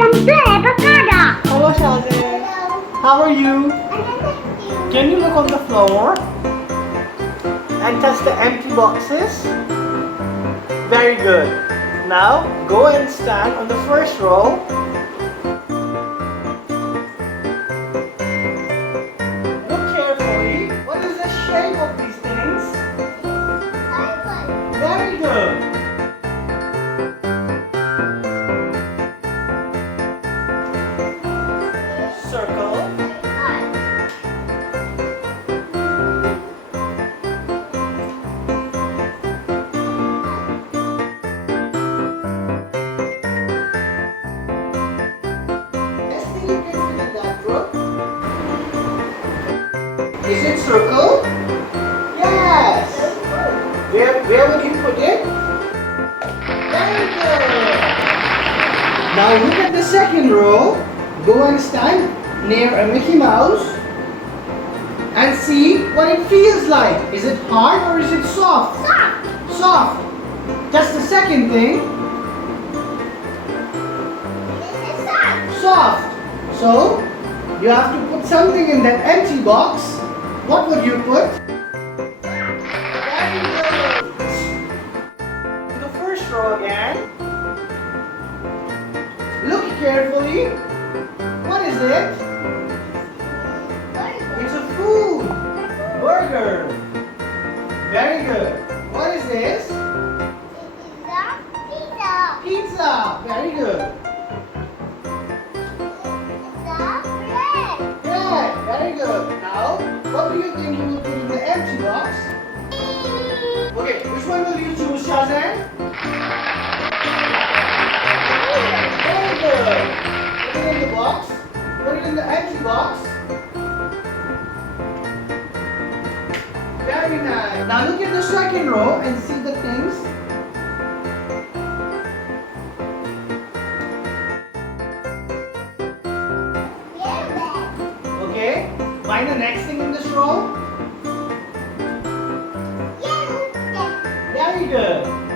welcome to Avocado. Hello, Shazin. How are you? Can you look on the floor and touch the empty boxes? Very good. Now go and stand on the first row. Look carefully. What is the shape of these things? Very good. Circle. Is it circle? Yes. Where would you put it? Very good. Now look at the second row. Go and stand near a Mickey Mouse and see what it feels like. Is it hard or is it soft? Soft. Soft. Just the second thing. This is soft. Soft. So you have to put something in that empty box. What would you put? Very good. The first row again. Look carefully. What is it? It's a food. Burger. Very good. What is this? Pizza. Pizza. Very good. Bread. Bread. Very good. Now, what do you think you will put in the empty box? Okay, which one will you choose, Shazan? Very good. Put it in the box. Put it in the empty box. Very nice. Now look at the second row and see the things. Okay. Find the next thing in this row. Very good.